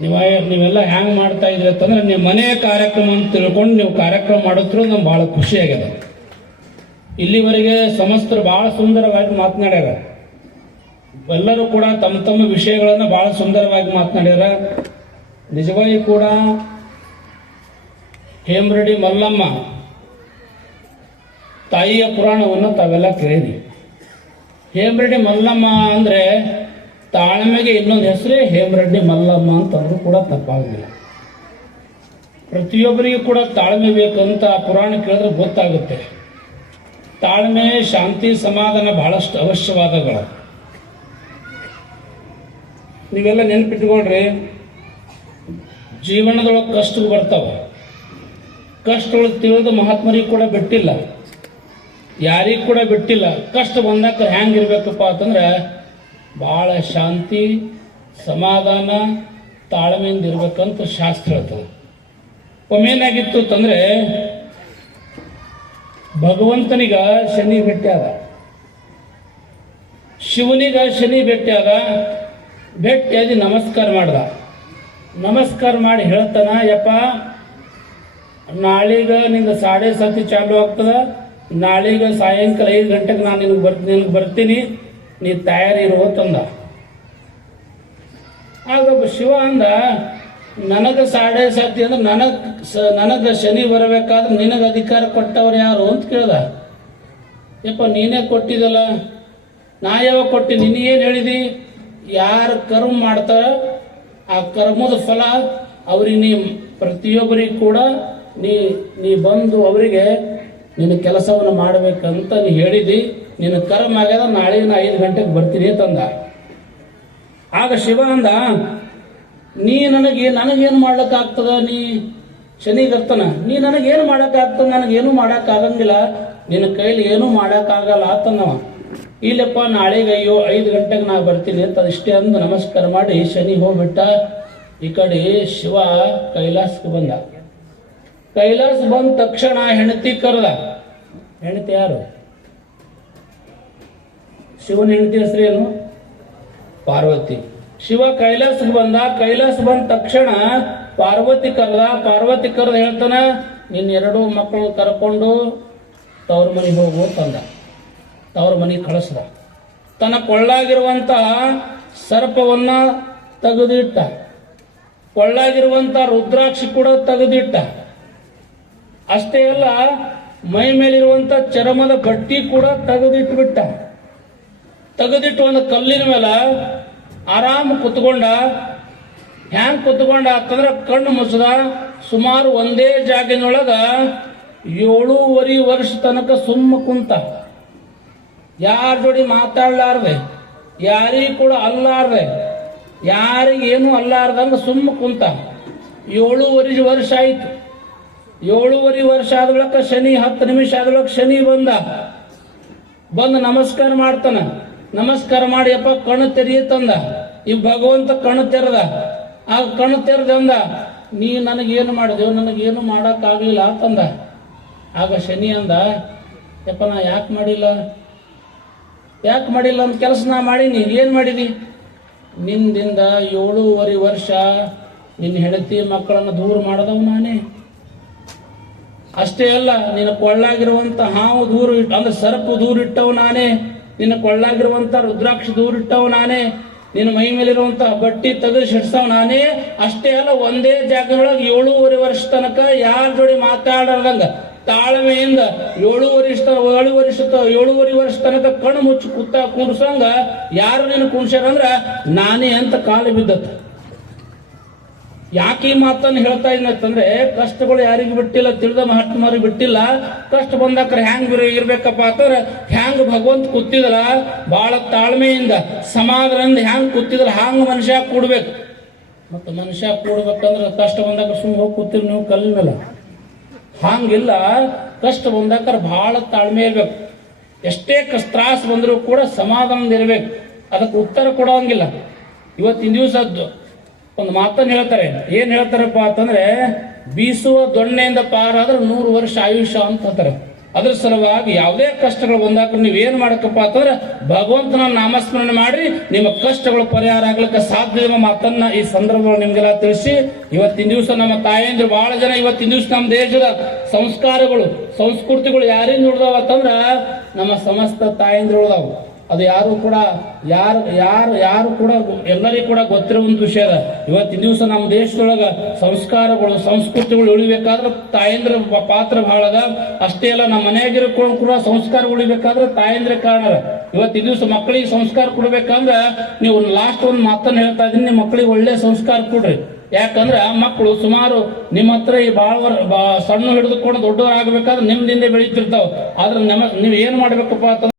ನೀವ ನೀವೆಲ್ಲ ಹ್ಯಾಂಗ್ ಮಾಡ್ತಾ ಇದ್ರಿ ಅಂತಂದ್ರೆ ನಿಮ್ಮ ಮನೆ ಕಾರ್ಯಕ್ರಮ ಅಂತ ತಿಳ್ಕೊಂಡು ನೀವು ಕಾರ್ಯಕ್ರಮ ಮಾಡೋದ್ರು ನಮ್ಗೆ ಭಾಳ ಖುಷಿ ಆಗ್ಯದ. ಇಲ್ಲಿವರೆಗೆ ಸಮಸ್ತರು ಬಹಳ ಸುಂದರವಾಗಿ ಮಾತನಾಡ್ಯಾರ. ಎಲ್ಲರೂ ಕೂಡ ತಮ್ಮ ತಮ್ಮ ವಿಷಯಗಳನ್ನು ಬಹಳ ಸುಂದರವಾಗಿ ಮಾತನಾಡ್ಯಾರ. ನಿಜವಾಗಿ ಕೂಡ ಹೇಮರೆಡ್ಡಿ ಮಲ್ಲಮ್ಮ ತಾಯಿಯ ಪುರಾಣವನ್ನು ತಾವೆಲ್ಲ ಕೇಳಿರಿ. ಹೇಮರೆಡ್ಡಿ ಮಲ್ಲಮ್ಮ ಅಂದ್ರೆ ತಾಳ್ಮೆಗೆ ಇನ್ನೊಂದು ಹೆಸರೇ ಹೇಮರೆಡ್ಡಿ ಮಲ್ಲಮ್ಮ ಅಂತಂದ್ರೂ ಕೂಡ ತಪ್ಪಾಗಲಿಲ್ಲ. ಪ್ರತಿಯೊಬ್ಬರಿಗೂ ಕೂಡ ತಾಳ್ಮೆ ಬೇಕಂತ ಪುರಾಣ ಕೇಳಿದ್ರೆ ಗೊತ್ತಾಗುತ್ತೆ. ತಾಳ್ಮೆ, ಶಾಂತಿ, ಸಮಾಧಾನ ಬಹಳಷ್ಟು ಅವಶ್ಯವಾದಗಳು. ನೀವೆಲ್ಲ ನೆನಪಿಟ್ಕೊಳ್ರಿ, ಜೀವನದೊಳಗೆ ಕಷ್ಟಗಳು ಬರ್ತಾವ. ಕಷ್ಟಗಳು ತಿಳಿದು ಮಹಾತ್ಮರಿಗೆ ಕೂಡ ಬಿಟ್ಟಿಲ್ಲ. ಯಾರಿಗೂ ಕೂಡ ಬಿಟ್ಟಿಲ್ಲ. ಕಷ್ಟ ಬಂದಾಗ ಹೆಂಗಿರ್ಬೇಕಪ್ಪ ಅಂತಂದ್ರೆ ಭಾಳ ಶಾಂತಿ, ಸಮಾಧಾನ ತಾಳ್ಮೆಯಿಂದ ಇರ್ಬೇಕಂತ ಶಾಸ್ತ್ರ ಹೇಳ್ತದೆ ಒಮ್ಮೇನಾಗಿತ್ತು ಅಂತಂದ್ರೆ, ಭಗವಂತನಿಗ ಶನಿ ಭೇಟಿಯಾದ ಶಿವನಿಗ ಶನಿ ಭೇಟಿಯಾದ ಭೇಟಿಯಾಗಿ ನಮಸ್ಕಾರ ಮಾಡ್ದ. ನಮಸ್ಕಾರ ಮಾಡಿ ಹೇಳ್ತಾನ, ಯಪ್ಪ, ನಾಳೆಗ ನಿಂದ ಸಾಡೆ ಸತಿ ಚಾಲು ಆಗ್ತದ. ನಾಳೀಗ ಸಾಯಂಕಾಲ ಐದು ಗಂಟೆಗೆ ನಾನು ನಿನಗೆ ಬರ್, ನಿನಗೆ ಬರ್ತೀನಿ. ನೀ ತಯಾರಿರುವ ತಂದ. ಆಗ ಶಿವ ಅಂದ, ನನಗೆ ಸಾಡೆ ಸಾತಿ ಅಂದ್ರೆ ನನಗ್ ಸ- ನನಗೆ ಶನಿ ಬರಬೇಕಾದ್ರೆ ನಿನಗೆ ಅಧಿಕಾರ ಕೊಟ್ಟವ್ರು ಯಾರು? ಅಂತ ಕೇಳ್ದ. ಯಪ್ಪ, ನೀನೇ ಕೊಟ್ಟಿದಲ್ಲ ನಾ ಯಾವಾಗ ಕೊಟ್ಟಿ ನಿನಗೇನು ಹೇಳಿದಿ? ಯಾರು ಕರ್ಮ ಮಾಡ್ತಾರ, ಆ ಕರ್ಮದ ಫಲ ಅವ್ರಿಗೆ ನೀ, ಪ್ರತಿಯೊಬ್ಬರಿಗೆ ಕೂಡ ನೀ ನೀ ಬಂದು ಅವರಿಗೆ ನಿನ್ನ ಕೆಲಸವನ್ನು ಮಾಡಬೇಕಂತ ನೀ ಹೇಳಿದಿ. ನಿನ್ನ ಕರ್ಮ ಆಗ್ಯದ, ನಾಳೆ ನಾ ಐದು ಗಂಟೆಗೆ ಬರ್ತೀನಿ ತಂದ. ಆಗ ಶಿವ ಅಂದ, ನೀ ನನಗೆ ನನಗೇನು ಮಾಡ್ಲಿಕ್ಕಾಗ್ತದ ನೀ? ಶನಿಗರ್ತನ ನೀ ನನಗೇನು ಮಾಡೋಕ್ಕಾಗ್ತದ ನನಗೇನು ಮಾಡೋಕ್ಕಾಗಂಗಿಲ್ಲ. ನಿನ್ನ ಕೈಲಿ ಏನೂ ಮಾಡೋಕ್ಕಾಗಲ್ಲ ಆತನವ ಇಲ್ಲಪ್ಪ, ನಾಳೆಗೆ ಅಯ್ಯೋ, ಐದು ಗಂಟೆಗೆ ನಾ ಬರ್ತೀನಿ ಅಂತ ಅದಿಷ್ಟೇ ಅಂದು ನಮಸ್ಕಾರ ಮಾಡಿ ಶನಿ ಹೋಗ್ಬಿಟ್ಟ. ಈ ಕಡೆ ಶಿವ ಕೈಲಾಸಕ್ಕೆ ಬಂದ. ಕೈಲಾಸ ಬಂದ ತಕ್ಷಣ ಹೆಂಡತಿ ಕರೆದ. ಹೆಂಡತಿ ಯಾರು? ಶಿವನ ಹೆಂಡತಿ ಹೆಸರೇನು ಪಾರ್ವತಿ. ಶಿವ ಕೈಲಾಸಕ್ಕೆ ಬಂದ, ಕೈಲಾಸ ಬಂದ ತಕ್ಷಣ ಪಾರ್ವತಿ ಕರ್ದ ಪಾರ್ವತಿ ಕರ್ದ ಹೇಳ್ತಾನ, ನಿನ್ನ ಎರಡು ಮಕ್ಕಳು ಕರ್ಕೊಂಡು ತವ್ರ ಮನೆಗೆ ಹೋಗು ತಂದ ತವ್ರ ಮನೆಗೆ ಕಳಿಸ್ದ. ತನ್ನ ಕೊಳ್ಳಾಗಿರುವಂತಹ ಸರ್ಪವನ್ನ ತೆಗೆದಿಟ್ಟ. ಕೊಳ್ಳಾಗಿರುವಂತಹ ರುದ್ರಾಕ್ಷಿ ಕೂಡ ತೆಗೆದಿಟ್ಟ. ಅಷ್ಟೇ ಅಲ್ಲ, ಮೈ ಮೇಲಿರುವಂತ ಚರ್ಮದ ಬಟ್ಟಿ ಕೂಡ ತೆಗೆದಿಟ್ಬಿಟ್ಟ. ತೆಗೆದಿಟ್ಟು ಒಂದು ಕಲ್ಲಿನ ಮೇಲೆ ಆರಾಮ ಕುತ್ಕೊಂಡ. ಹ್ಯಾಂಗ್ ಕುತ್ಕೊಂಡ ಅಂತಂದ್ರೆ ಕಣ್ಣು ಮುಚ್ಚದ. ಸುಮಾರು ಒಂದೇ ಜಾಗಿನೊಳಗ ಏಳೂವರೆ ವರ್ಷ ತನಕ ಸುಮ್ಮ ಕುಂತ. ಯಾರ ಜೋಡಿ ಮಾತಾಡ್ಲಾರ್ದೆ? ಯಾರಿಗೂ ಕೂಡ ಅಲ್ಲಾರ್ದೆ. ಯಾರಿಗೇನು ಅಲ್ಲಾರ್ದಂಗ ಸುಮ್ಮ ಕುಂತ. ಏಳೂವರೆ ವರ್ಷ ಆಯ್ತು. ಏಳೂವರೆ ವರ್ಷ ಆದ ಶನಿ, ಹತ್ತು ನಿಮಿಷ ಆದ ಶನಿ ಬಂದ. ಬಂದು ನಮಸ್ಕಾರ ಮಾಡ್ತಾನ. ನಮಸ್ಕಾರ ಮಾಡಿ, ಅಪ್ಪ, ಕಣ್ಣು ತೆರೆಯುತ್ತಂದ ಈ ಭಗವಂತ ಕಣ್ಣು ತೆರೆದ. ಆ ಕಣ್ಣು ತೆರೆದಂದ ನೀ ನನಗೇನು ಮಾಡಿದೆವು ನನಗೇನು ಮಾಡೋಕ್ಕಾಗಲಿಲ್ಲ ಅಂತಂದ ಆಗ ಶನಿ ಅಂದ, ಯಪ್ಪ, ನಾ ಯಾಕೆ ಮಾಡಿಲ್ಲ? ಯಾಕೆ ಮಾಡಿಲ್ಲ ಅಂತ ಕೆಲಸ ನಾ ಮಾಡೀನಿ. ಏನು ಮಾಡಿದಿ? ನಿನ್ನಿಂದ ಏಳೂವರೆ ವರ್ಷ ನಿನ್ನ ಹೆಂಡತಿ ಮಕ್ಕಳನ್ನು ದೂರ ಮಾಡಿದವು ನಾನೇ. ಅಷ್ಟೇ ಅಲ್ಲ ನಿನ್ನ ಕೊಳ್ಳಾಗಿರುವಂಥ ಹಾವು ದೂರ ಇಟ್ಟು ಅಂದ್ರೆ ಸರ್ಪ ದೂರ ಇಟ್ಟವು ನಾನೇ. ನಿನ್ನ ಕೊಳ್ಳಾಗಿರುವಂತ ರುದ್ರಾಕ್ಷ ದೂರ ಇಟ್ಟವು ನಾನೇ. ನಿನ್ನ ಮೈ ಮೇಲಿರುವಂತ ಬಟ್ಟಿ ತೆಗೆದು ಶಿಡ್ಸವ್ ನಾನೇ. ಅಷ್ಟೇ ಅಲ್ಲ, ಒಂದೇ ಜಾಗದೊಳಗೆ ಏಳೂವರೆ ವರ್ಷ ತನಕ ಯಾರ ಜೋಡಿ ಮಾತಾಡದಂಗ? ತಾಳ್ಮೆಯಿಂದ ಏಳೂವರೆ ಇಷ್ಟ ಏಳುವರೆ ಇಷ್ಟ ಏಳೂವರೆ ವರ್ಷ ತನಕ ಕಣ್ಣು ಮುಚ್ಚಿ ಕೂತ ಕುಂಡ್ಸಂಗ ಯಾರು ನೀನು ಕುಣ್ಸ್ಯಾರಂದ್ರ ನಾನೇ ಅಂತ ಕಾಲು ಬಿದ್ದತ್ತ ಯಾಕೆ ಈ ಮಾತನ್ನು ಹೇಳ್ತಾ ಇದ್ನಂತಂದ್ರೆ ಕಷ್ಟಗಳು ಯಾರಿಗೂ ಬಿಟ್ಟಿಲ್ಲ, ತಿಳಿದ ಮಹಾತ್ಮರಿಗೆ ಬಿಟ್ಟಿಲ್ಲ. ಕಷ್ಟ ಬಂದಾಕ್ರೆ ಹ್ಯಾಂಗ್ ಇರ- ಇರ್ಬೇಕಪ್ಪ ಅಂತಂದ್ರೆ, ಹ್ಯಾಂಗ್ ಭಗವಂತ ಕೂತಿದ್ರ ಬಹಳ ತಾಳ್ಮೆಯಿಂದ, ಸಮಾಧಾನದಿಂದ ಹ್ಯಾಂಗ್ ಕೂತಿದ್ರ ಹಾಂಗ್ ಮನುಷ್ಯ ಕೂಡ್ಬೇಕು. ಮತ್ತು ಮನುಷ್ಯ ಕೂಡ್ಬೇಕಂದ್ರೆ ಕಷ್ಟ ಬಂದಾಗ ಸುಮ್ಮನೆ ಹೋಗಿ ಕೂತಿರ್ ನೀವು ಕಲ್ಲಿನ ಮೇಲೆ ಹಾಂಗಿಲ್ಲ, ಕಷ್ಟ ಬಂದಾಕರ ಬಹಳ ತಾಳ್ಮೆ ಇರ್ಬೇಕು. ಎಷ್ಟೇ ಕಷ್ಟ ತ್ರಾಸ ಬಂದರೂ ಕೂಡ ಸಮಾಧಾನದಿಂದ ಇರ್ಬೇಕು. ಅದಕ್ಕೆ ಉತ್ತರ ಕೊಡೋಂಗಿಲ್ಲ. ಇವತ್ತಿನ ದಿವಸದ್ದು ಒಂದು ಮಾತನ್ನು ಹೇಳ್ತಾರೆ. ಏನ್ ಹೇಳ್ತಾರಪ್ಪ ಅಂತಂದ್ರೆ, ಬೀಸುವ ದೊಣ್ಣೆಯಿಂದ ಪಾರಾದ್ರೆ ನೂರು ವರ್ಷ ಆಯುಷ್ಯ ಅಂತ ಹೇಳ್ತಾರೆ. ಅದ್ರ ಸಲುವಾಗಿ ಯಾವುದೇ ಕಷ್ಟಗಳು ಬಂದಾಗ ನೀವು ಏನ್ ಮಾಡಕಪ್ಪ ಅಂತಂದ್ರೆ, ಭಗವಂತನ ನಾಮಸ್ಮರಣೆ ಮಾಡಿ ನಿಮ್ಮ ಕಷ್ಟಗಳು ಪರಿಹಾರ ಆಗ್ಲಿಕ್ಕೆ ಸಾಧ್ಯ ಎಂಬ ಮಾತನ್ನ ಈ ಸಂದರ್ಭದಲ್ಲಿ ನಿಮ್ಗೆಲ್ಲ ತಿಳಿಸಿ. ಇವತ್ತಿನ ದಿವಸ ನಮ್ಮ ತಾಯಂದ್ರು ಬಹಳ ಜನ ಇವತ್ತಿನ ದಿವಸ ನಮ್ಮ ದೇಶದ ಸಂಸ್ಕಾರಗಳು, ಸಂಸ್ಕೃತಿಗಳು ಯಾರಿಂದ ಉಳ್ದಾವ ಅಂತಂದ್ರ, ನಮ್ಮ ಸಮಸ್ತ ತಾಯಂದ್ರು ಉಳ್ದಾವು. ಅದು ಯಾರು ಕೂಡ ಯಾರು ಯಾರು ಯಾರು ಕೂಡ ಎಲ್ಲರಿಗೂ ಕೂಡ ಗೊತ್ತಿರೋ ಒಂದು ವಿಷಯ ಅದ. ಇವತ್ತಿನ ದಿವಸ ನಮ್ಮ ದೇಶದೊಳಗೆ ಸಂಸ್ಕಾರಗಳು, ಸಂಸ್ಕೃತಿಗಳು ಉಳಿಬೇಕಾದ್ರೆ ತಾಯಂದ್ರ ಪಾತ್ರ ಬಹಳ ಅದ. ಅಷ್ಟೇ ಅಲ್ಲ, ನಮ್ಮ ಮನೆಯಾಗಿರೋ ಕೂಡ ಸಂಸ್ಕಾರ ಉಳಿಬೇಕಾದ್ರೆ ತಾಯಂದ್ರ ಕಾರಣ. ಇವತ್ತಿನ ದಿವಸ ಮಕ್ಕಳಿಗೆ ಸಂಸ್ಕಾರ ಕೊಡ್ಬೇಕಂದ್ರೆ ನೀವು ಲಾಸ್ಟ್ ಒಂದು ಮಾತನ್ನು ಹೇಳ್ತಾ ಇದೀನಿ ನಿಮ್ಮ ಮಕ್ಕಳಿಗೆ ಒಳ್ಳೆ ಸಂಸ್ಕಾರ ಕೊಡ್ರಿ. ಯಾಕಂದ್ರೆ ಮಕ್ಕಳು ಸುಮಾರು ನಿಮ್ಮ ಹತ್ರ ಈ ಬಾಳ ಸಣ್ಣ ಹಿಡಿದುಕೊಂಡು ದೊಡ್ಡವರಾಗಬೇಕಾದ್ರೆ ನಿಮ್ದಿಂದ ಬೆಳೀತಿರ್ತಾವ. ಆದ್ರೆ ನಮ್ಮ ನೀವು ಏನ್ ಮಾಡ್ಬೇಕಪ್ಪ